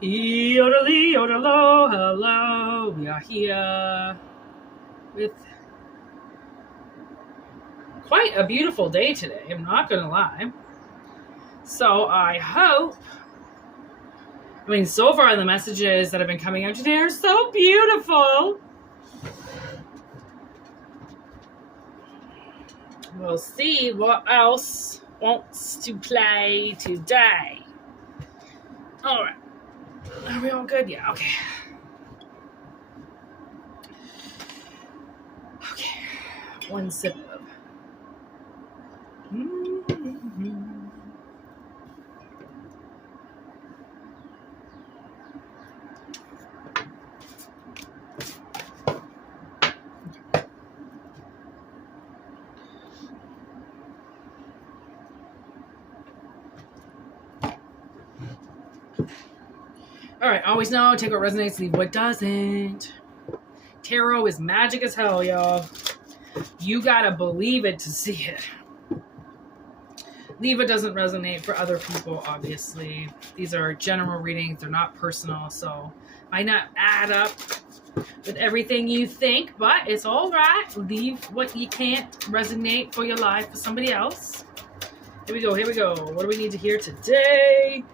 Yodelay, yodelo, hello. We are here with quite a beautiful day today. I'm not going to lie. So I hope, so far the messages that have been coming out today are so beautiful. We'll see what else wants to play today. All right. Are we all good? Yeah, okay. Okay. One sip of. All right, always know, take what resonates, leave what doesn't. Tarot is magic as hell, y'all. You gotta believe it to see it. Leave what doesn't resonate for other people, obviously. These are general readings, they're not personal, so might not add up with everything you think, but it's all right. Leave what you can't resonate for your life for somebody else. Here we go. What do we need to hear today?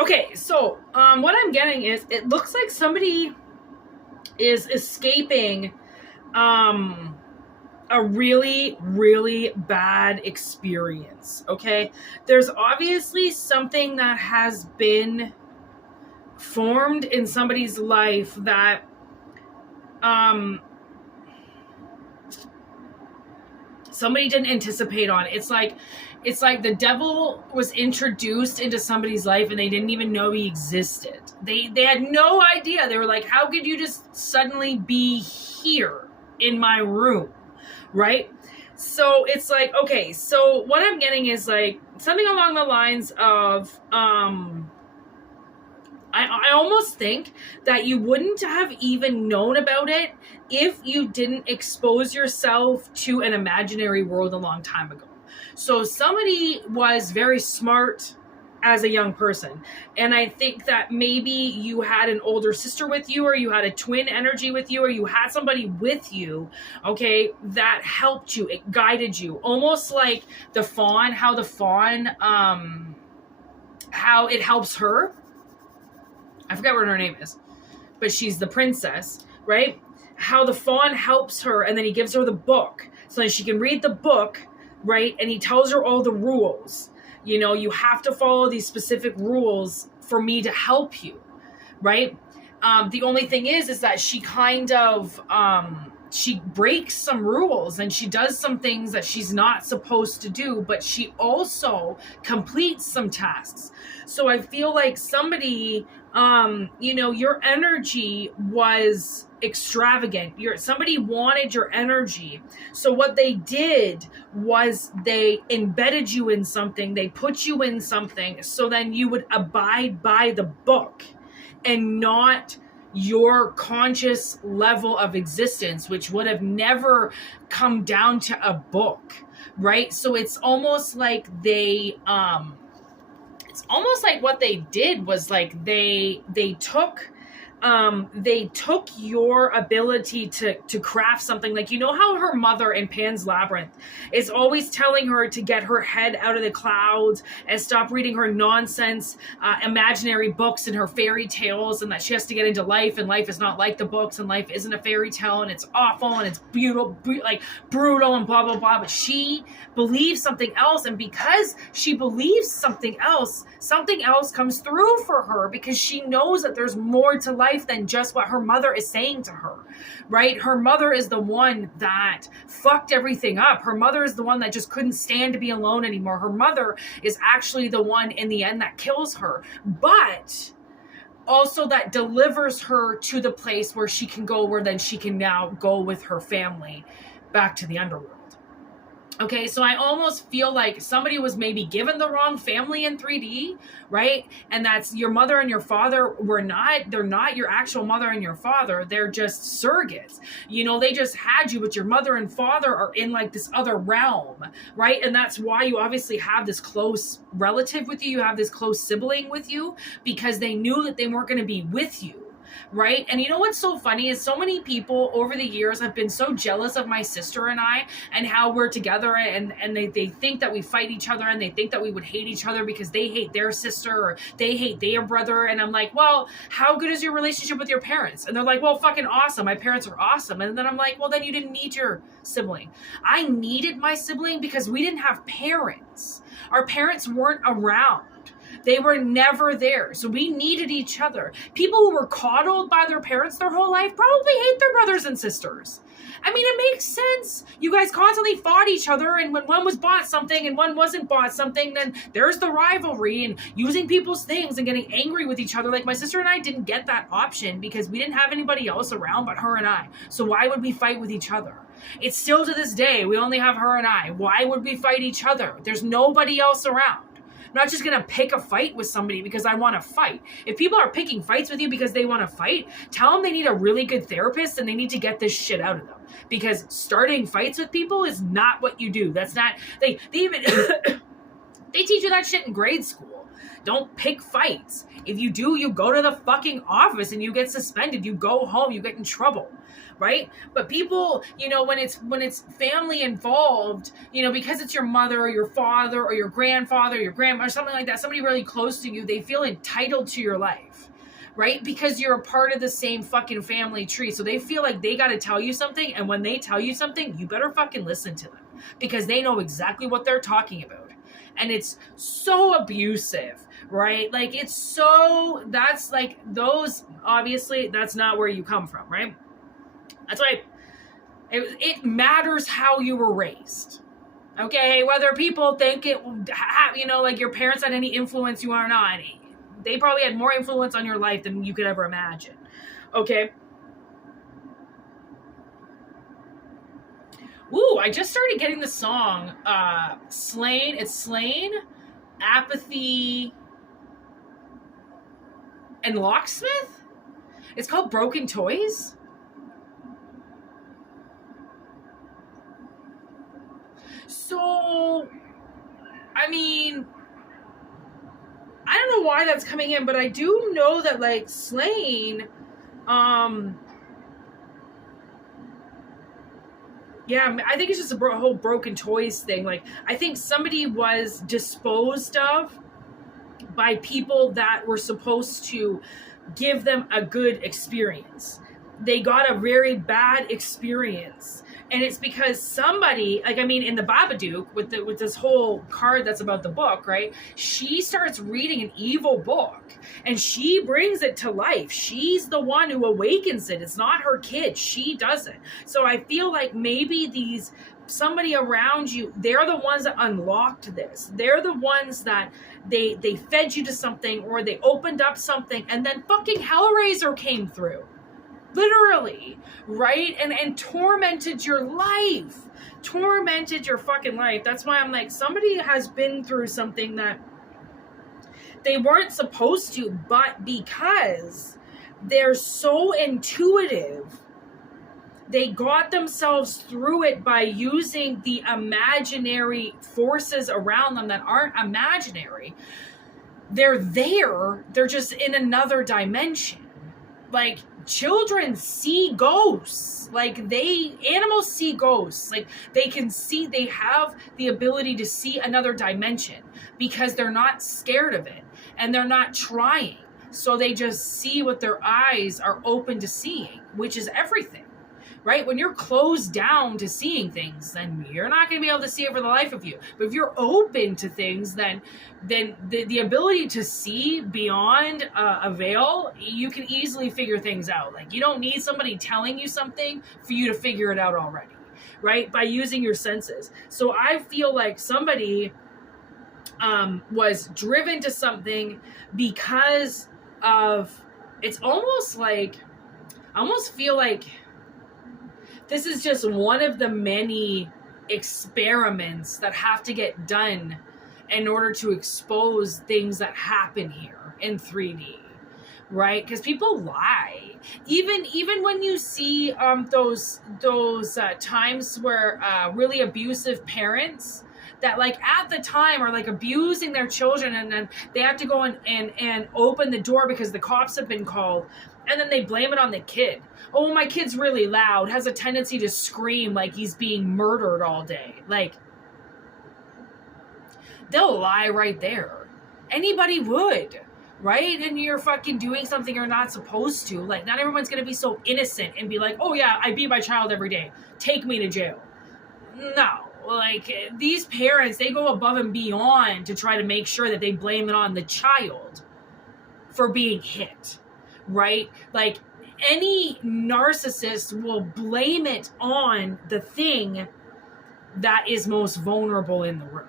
Okay, so what I'm getting is it looks like somebody is escaping a really, really bad experience, okay? There's obviously something that has been formed in somebody's life that somebody didn't anticipate on. It's like the devil was introduced into somebody's life and they didn't even know he existed. They had no idea. They were like, how could you just suddenly be here in my room, right? So it's like, okay, so what I'm getting is like something along the lines of I almost think that you wouldn't have even known about it if you didn't expose yourself to an imaginary world a long time ago. So somebody was very smart as a young person. And I think that maybe you had an older sister with you, or you had a twin energy with you, or you had somebody with you, okay, that helped you. It guided you. Almost like the fawn, how it helps her. I forget what her name is, but she's the princess, right? How the fawn helps her, and then he gives her the book so that she can read the book, right? And he tells her all the rules. You know, you have to follow these specific rules for me to help you, right? The only thing is that she kind of, she breaks some rules and she does some things that she's not supposed to do, but she also completes some tasks. So I feel like somebody, your energy was extravagant. Somebody wanted your energy. So what they did was they embedded you in something. They put you in something so then you would abide by the book and not your conscious level of existence, which would have never come down to a book, right? So it's almost like what they did was like they took they took your ability to craft something. Like, you know how her mother in Pan's Labyrinth is always telling her to get her head out of the clouds and stop reading her nonsense imaginary books and her fairy tales, and that she has to get into life, and life is not like the books, and life isn't a fairy tale, and it's awful and it's beautiful, like brutal and blah blah blah. But she believes something else, and because she believes something else comes through for her, because she knows that there's more to life than just what her mother is saying to her, right? Her mother is the one that fucked everything up. Her mother is the one that just couldn't stand to be alone anymore. Her mother is actually the one in the end that kills her, but also that delivers her to the place where she can go, where then she can now go with her family back to the underworld. Okay, so I almost feel like somebody was maybe given the wrong family in 3D, right? And that's your mother and your father they're not your actual mother and your father. They're just surrogates. You know, they just had you, but your mother and father are in like this other realm, right? And that's why you obviously have this close relative with you. You have this close sibling with you, because they knew that they weren't going to be with you. Right? And you know what's so funny is so many people over the years have been so jealous of my sister and I, and how we're together, and they think that we fight each other, and they think that we would hate each other because they hate their sister or they hate their brother. And I'm like, well, how good is your relationship with your parents? And they're like, well, fucking awesome. My parents are awesome. And then I'm like, well, then you didn't need your sibling. I needed my sibling because we didn't have parents. Our parents weren't around. They were never there. So we needed each other. People who were coddled by their parents their whole life probably hate their brothers and sisters. I mean, it makes sense. You guys constantly fought each other, and when one was bought something and one wasn't bought something, then there's the rivalry and using people's things and getting angry with each other. Like, my sister and I didn't get that option because we didn't have anybody else around but her and I. So why would we fight with each other? It's still to this day, we only have her and I. Why would we fight each other? There's nobody else around. I'm not just going to pick a fight with somebody because I want to fight. If people are picking fights with you because they want to fight, tell them they need a really good therapist and they need to get this shit out of them. Because starting fights with people is not what you do. That's not, they even, they teach you that shit in grade school. Don't pick fights. If you do, you go to the fucking office and you get suspended. You go home, you get in trouble. Right? But people, you know, when it's family involved, you know, because it's your mother or your father or your grandfather, or your grandma, or something like that, somebody really close to you, they feel entitled to your life, right? Because you're a part of the same fucking family tree. So they feel like they got to tell you something. And when they tell you something, you better fucking listen to them, because they know exactly what they're talking about. And it's so abusive, right? Like, it's so, that's like, those, obviously, that's not where you come from, right? That's why it matters how you were raised. Okay, whether people think it, you know, like your parents had any influence you or not, they probably had more influence on your life than you could ever imagine. Okay. Ooh, I just started getting the song, Slain. It's Slain, Apathy, and Locksmith. It's called Broken Toys. So, I mean, I don't know why that's coming in, but I do know that, like, Slain, yeah, I think it's just a whole Broken Toys thing. Like, I think somebody was disposed of by people that were supposed to give them a good experience. They got a very bad experience. And it's because somebody, like, I mean, in the Babadook, with this whole card that's about the book, right? She starts reading an evil book, and she brings it to life. She's the one who awakens it. It's not her kid. She does it. So I feel like maybe somebody around you, they're the ones that unlocked this. They're the ones that they fed you to something, or they opened up something, and then fucking Hellraiser came through. Literally, right? And tormented your life. Tormented your fucking life. That's why I'm like, somebody has been through something that they weren't supposed to, but because they're so intuitive, they got themselves through it by using the imaginary forces around them that aren't imaginary. They're there, they're just in another dimension. like children see ghosts. Like animals see ghosts. Like they have the ability to see another dimension because they're not scared of it and they're not trying. So they just see what their eyes are open to seeing, which is everything. Right? When you're closed down to seeing things, then you're not going to be able to see it for the life of you. But if you're open to things, then the ability to see beyond a veil, you can easily figure things out. Like, you don't need somebody telling you something for you to figure it out already, right? By using your senses. So I feel like somebody was driven to something because of, it's almost like, I almost feel like this is just one of the many experiments that have to get done in order to expose things that happen here in 3D, right? Because people lie. Even when you see those times where really abusive parents that like at the time are like abusing their children, and then they have to go and open the door because the cops have been called, and then they blame it on the kid. Oh, my kid's really loud, has a tendency to scream like he's being murdered all day. Like, they'll lie right there. Anybody would, right? And you're fucking doing something you're not supposed to. Like, not everyone's gonna be so innocent and be like, oh yeah, I beat my child every day, take me to jail. No. Like, these parents, they go above and beyond to try to make sure that they blame it on the child for being hit, right? Like, any narcissist will blame it on the thing that is most vulnerable in the room.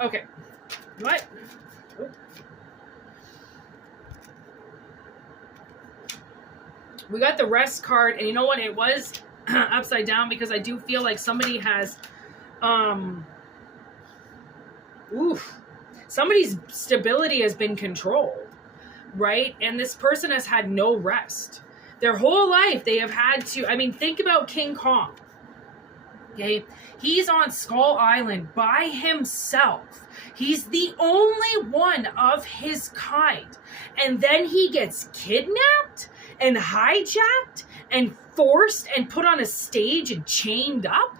Okay. What? Oh. We got the rest card, and you know what? It was upside down because I do feel like somebody has, somebody's stability has been controlled, right? And this person has had no rest. Their whole life, they have had to, I mean, think about King Kong. Okay, he's on Skull Island by himself. He's the only one of his kind. And then he gets kidnapped and hijacked and forced and put on a stage and chained up.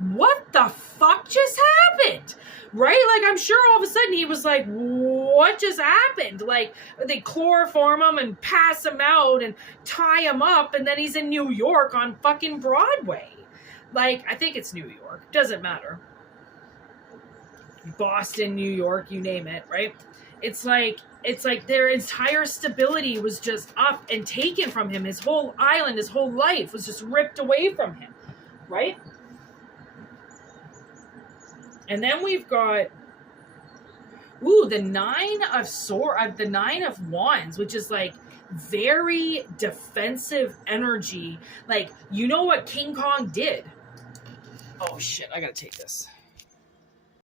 What the fuck just happened? Right? Like, I'm sure all of a sudden he was like, what just happened? Like, they chloroform him and pass him out and tie him up, and then he's in New York on fucking Broadway. Like, I think it's New York. Doesn't matter. Boston, New York, you name it, right? It's like their entire stability was just up and taken from him. His whole island, his whole life was just ripped away from him, right? And then we've got, the Nine of Wands, which is like very defensive energy. Like, you know what King Kong did? Oh shit, I gotta take this.